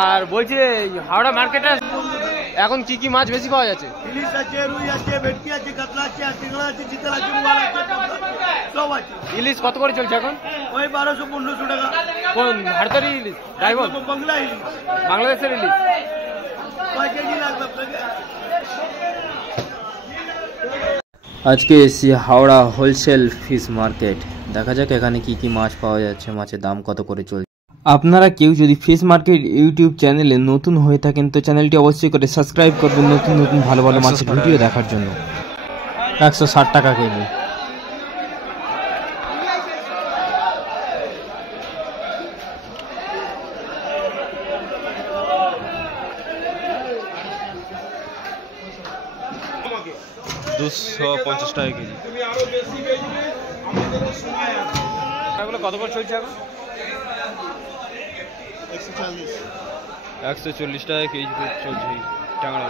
আর বলছি হাওড়া মার্কেটে এখন কি কি মাছ বেশি পাওয়া যাচ্ছে? ইলিশ আছে, রুই আছে, ভেটকি আছে, কাতলা আছে, চিংড়া আছে, চিতল আছে, বোয়াল আছে, সব আছে। ইলিশ কত করে চলছে এখন? ওই 1200-1500 টাকা। কোন ভারতের ইলিশ? ড্রাইভার বাংলা ইলিশ, বাংলাদেশের ইলিশ। কয় কেজি লাগবে আপনাকে? আজকে এসেছি হাওড়া হোলসেল ফিশ মার্কেট। দেখা যাক এখানে কি কি মাছ পাওয়া যাচ্ছে, মাছের দাম কত করে চলছে। আপনারা কেউ যদি ফিশ মার্কেট ইউটিউব চ্যানেলে নতুন হয়ে থাকেন তো চ্যানেলটি অবশ্যই করে সাবস্ক্রাইব করবেন নতুন নতুন ভালো ভালো মাছের ভিডিও দেখার জন্য। 160 টাকা কেজি। $250 টাকা কেজি। এগুলো কত করে চলছে এখন? 140 টাকা কেজি চলছে টাংরা।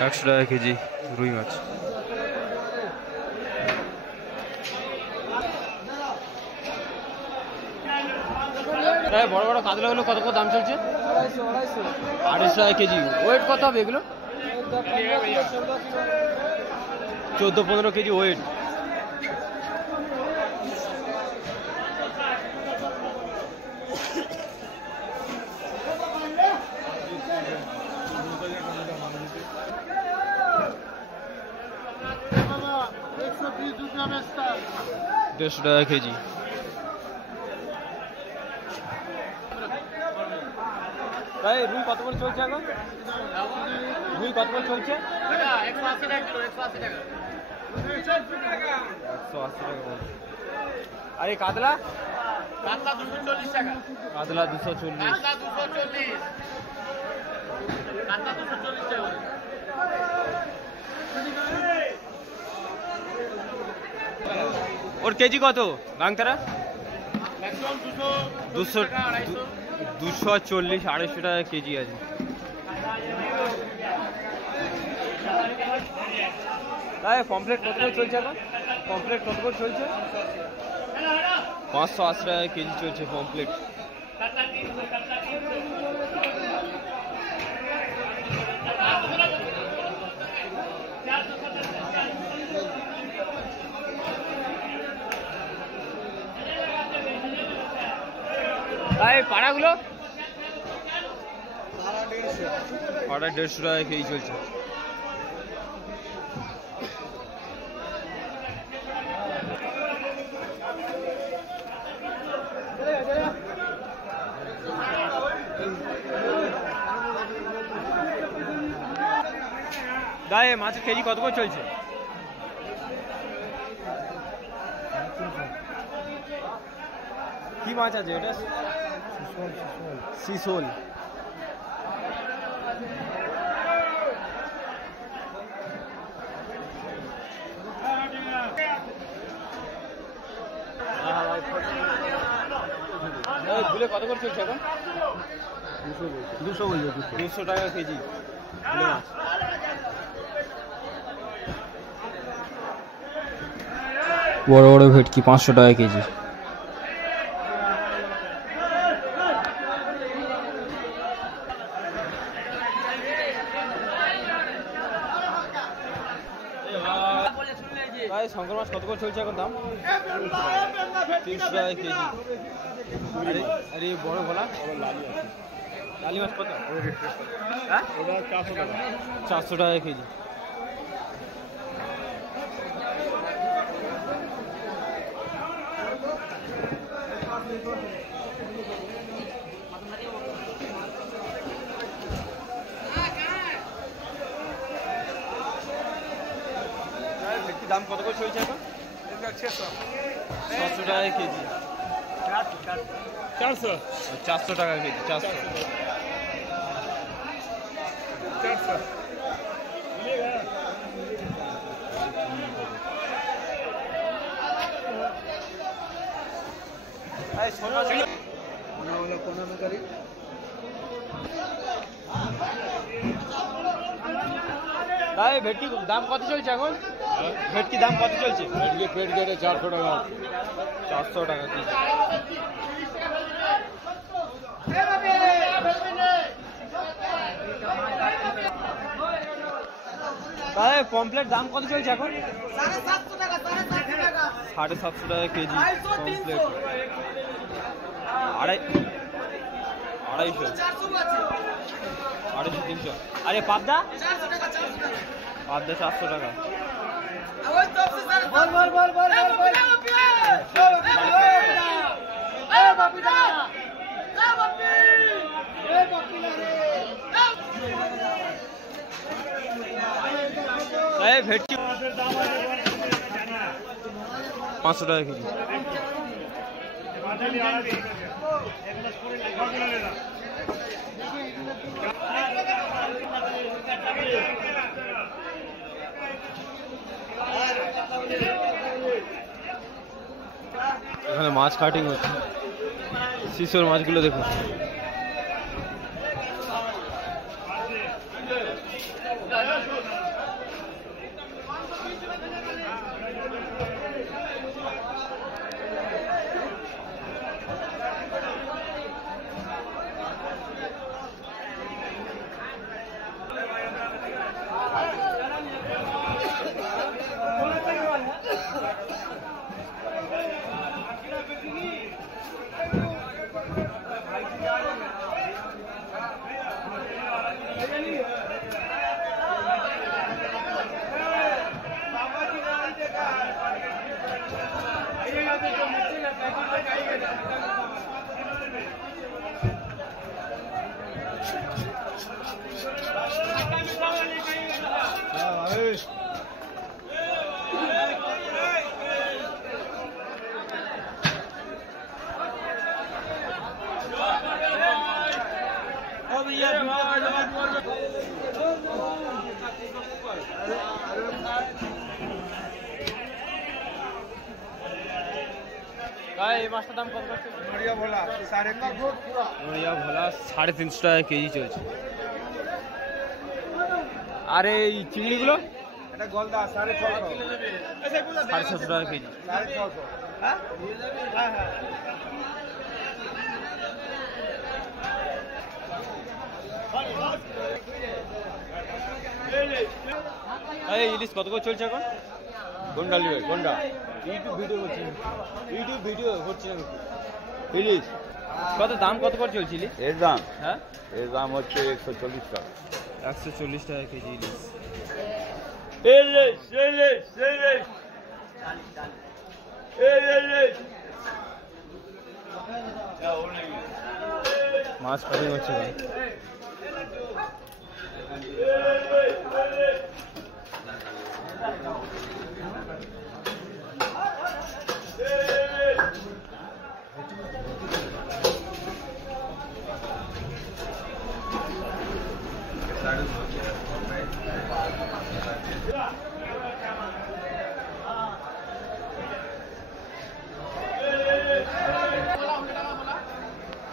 $100 টাকা কেজি রুই মাছ। বড় বড় কাতলাগুলো কত কত দাম চলছে? 250 টাকা কেজি। ওয়েট কত হবে এগুলো? 14-15 কেজি ওয়েট। $150 টাকা কেজি। ভাই রুই কত করে চলছে এখন? রুই কত করে চলছে? 180 টাকা কিলো। 180 টাকা। 180 টাকা। আর এই কাতলা? কাতলা 240 টাকা। কাতলা 240। কাতলা 240। কাতলা 240 টাকা। ওর কেজি কত বাংতারা? ম্যাক্সিমাম 200 240-250 টাকা কেজি আছে। তাই পমফ্লেট কত করে চলছে এখন? পমফ্লেট কত করে চলছে? 580 টাকা কেজি চলছে পমফ্লেট। পাড়াগুলো? পাড়া 150 টাকা কেজি চলছে। দায় মাছের কেজি কত করে চলছে? কি মাছ আছে এটা? সিসোল। গুলে কত করে চলছে এখন? 200 টাকা কেজি গুলে মাছ। বড় বড় ভেটকি 500 টাকা কেজি। শঙ্কর মাছ কত করে চলছে এখন দাম? 300 টাকা কেজি। আরে বড় ভোলা লালি মাছ কত? 400 টাকা কেজি। দাম কত করে চলছে এখন? 600 টাকা কেজি। 400 টাকা কেজি। 400। তাই ভেটকি দাম কত চলছে এখন? ভেটকি দাম কত চলছে? পেট গেটে 400 টাকা। 400 টাকা কেজি। তাই পমপ্লেট দাম কত চলছে এখন? 750 টাকা, 750 টাকা। 750 টাকা কেজি পমপ্লেট। 250 300। আরে পাবদা? 400 টাকা, 400 টাকা। পাবদা 400 টাকা। বল ভেটকি 500 টাকা কেজি। এখানে মাছ কাটিং হচ্ছে, শিশোর মাছগুলো দেখুন। এই মাছটার দাম কত? নড়িয়া ভোলা 350। নড়িয়া ভোলা 350 টাকা কেজি চলছে। আর এই চিংড়িগুলো? এটা গলদা 650। 650 টাকা কেজি। 650। হ্যাঁ হ্যাঁ হ্যাঁ। এই ইলিশ কত করে চলছে এখন? কোনটা নেবে কোনটা? ইউটিউব ভিডিও করছি, ইউটিউব ভিডিও করছি আমি। ইলিশ কত দাম কত করে চলছে ইলিশ? এর দাম? হ্যাঁ, এর দাম হচ্ছে 140 টাকা। 140 টাকা কেজি ইলিশ। ইলিশ ইলিশ ইলিশ ইলিশ। মাছ কাটিং হচ্ছে ভাই।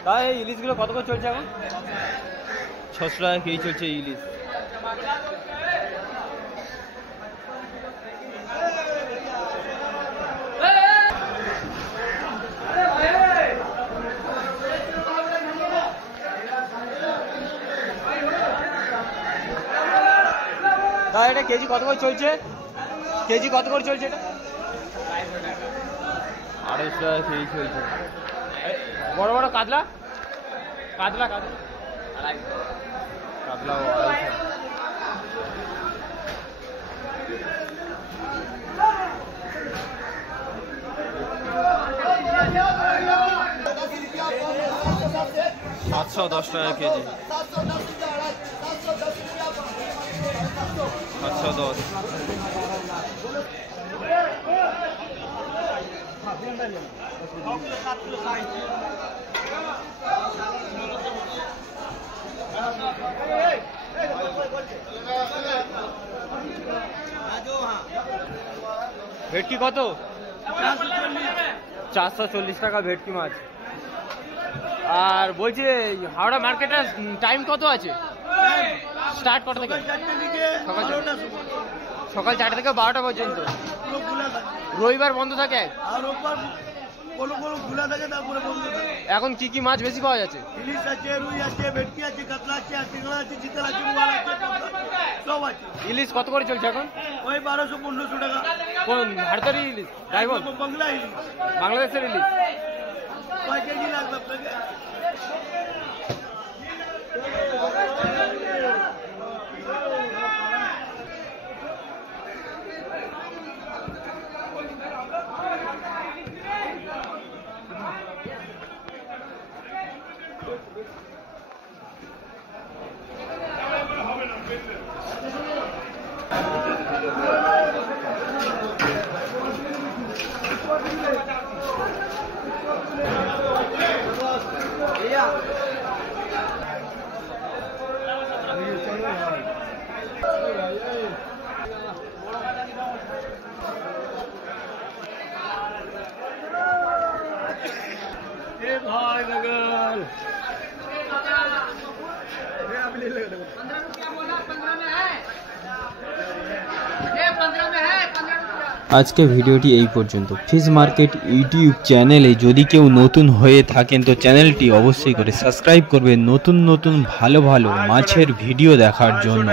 তাই এই ইলিশগুলো কত করে চলছে এখন? 600 টাকা কেজি চলছে ইলিশ। তাই এটা কেজি কত করে চলছে? কেজি কত করে চলছে এটা? 250 টাকা কেজি চলছে। বড় বড় কাতলা, কাতলা কাতলা কাতলা 250। $710 টাকা কেজি। 710। ভেটকি কত? 440 টাকা ভেটকি মাছ। আর বলছি হাওড়া মার্কেটের টাইম কত আছে? স্টার্ট কটা থেকে? সকাল 4টা থেকে 12টা পর্যন্ত। রবিবার বন্ধ থাকে? এখন কি কি মাছ বেশি পাওয়া যাচ্ছে? ইলিশ আছে, রুই আছে, ভেটকি আছে, কাতলা আছে, চিংড়া আছে, চিতল আছে, বোয়াল আছে, সব আছে। ইলিশ কত করে চলছে এখন? ওই 1200-1500 টাকা। কোন ভারতের ইলিশ? ডায়মন্ড? বাংলা ইলিশ। বাংলাদেশের ইলিশ? কয় কেজি লাগবে আপনাকে? আজকে ভিডিওটি এই পর্যন্ত। ফিশ মার্কেট ইউটিউব চ্যানেলে যদি কেউ নতুন হয়ে থাকেন তো চ্যানেলটি অবশ্যই করে সাবস্ক্রাইব করবেন নতুন নতুন ভালো ভালো মাছের ভিডিও দেখার জন্য।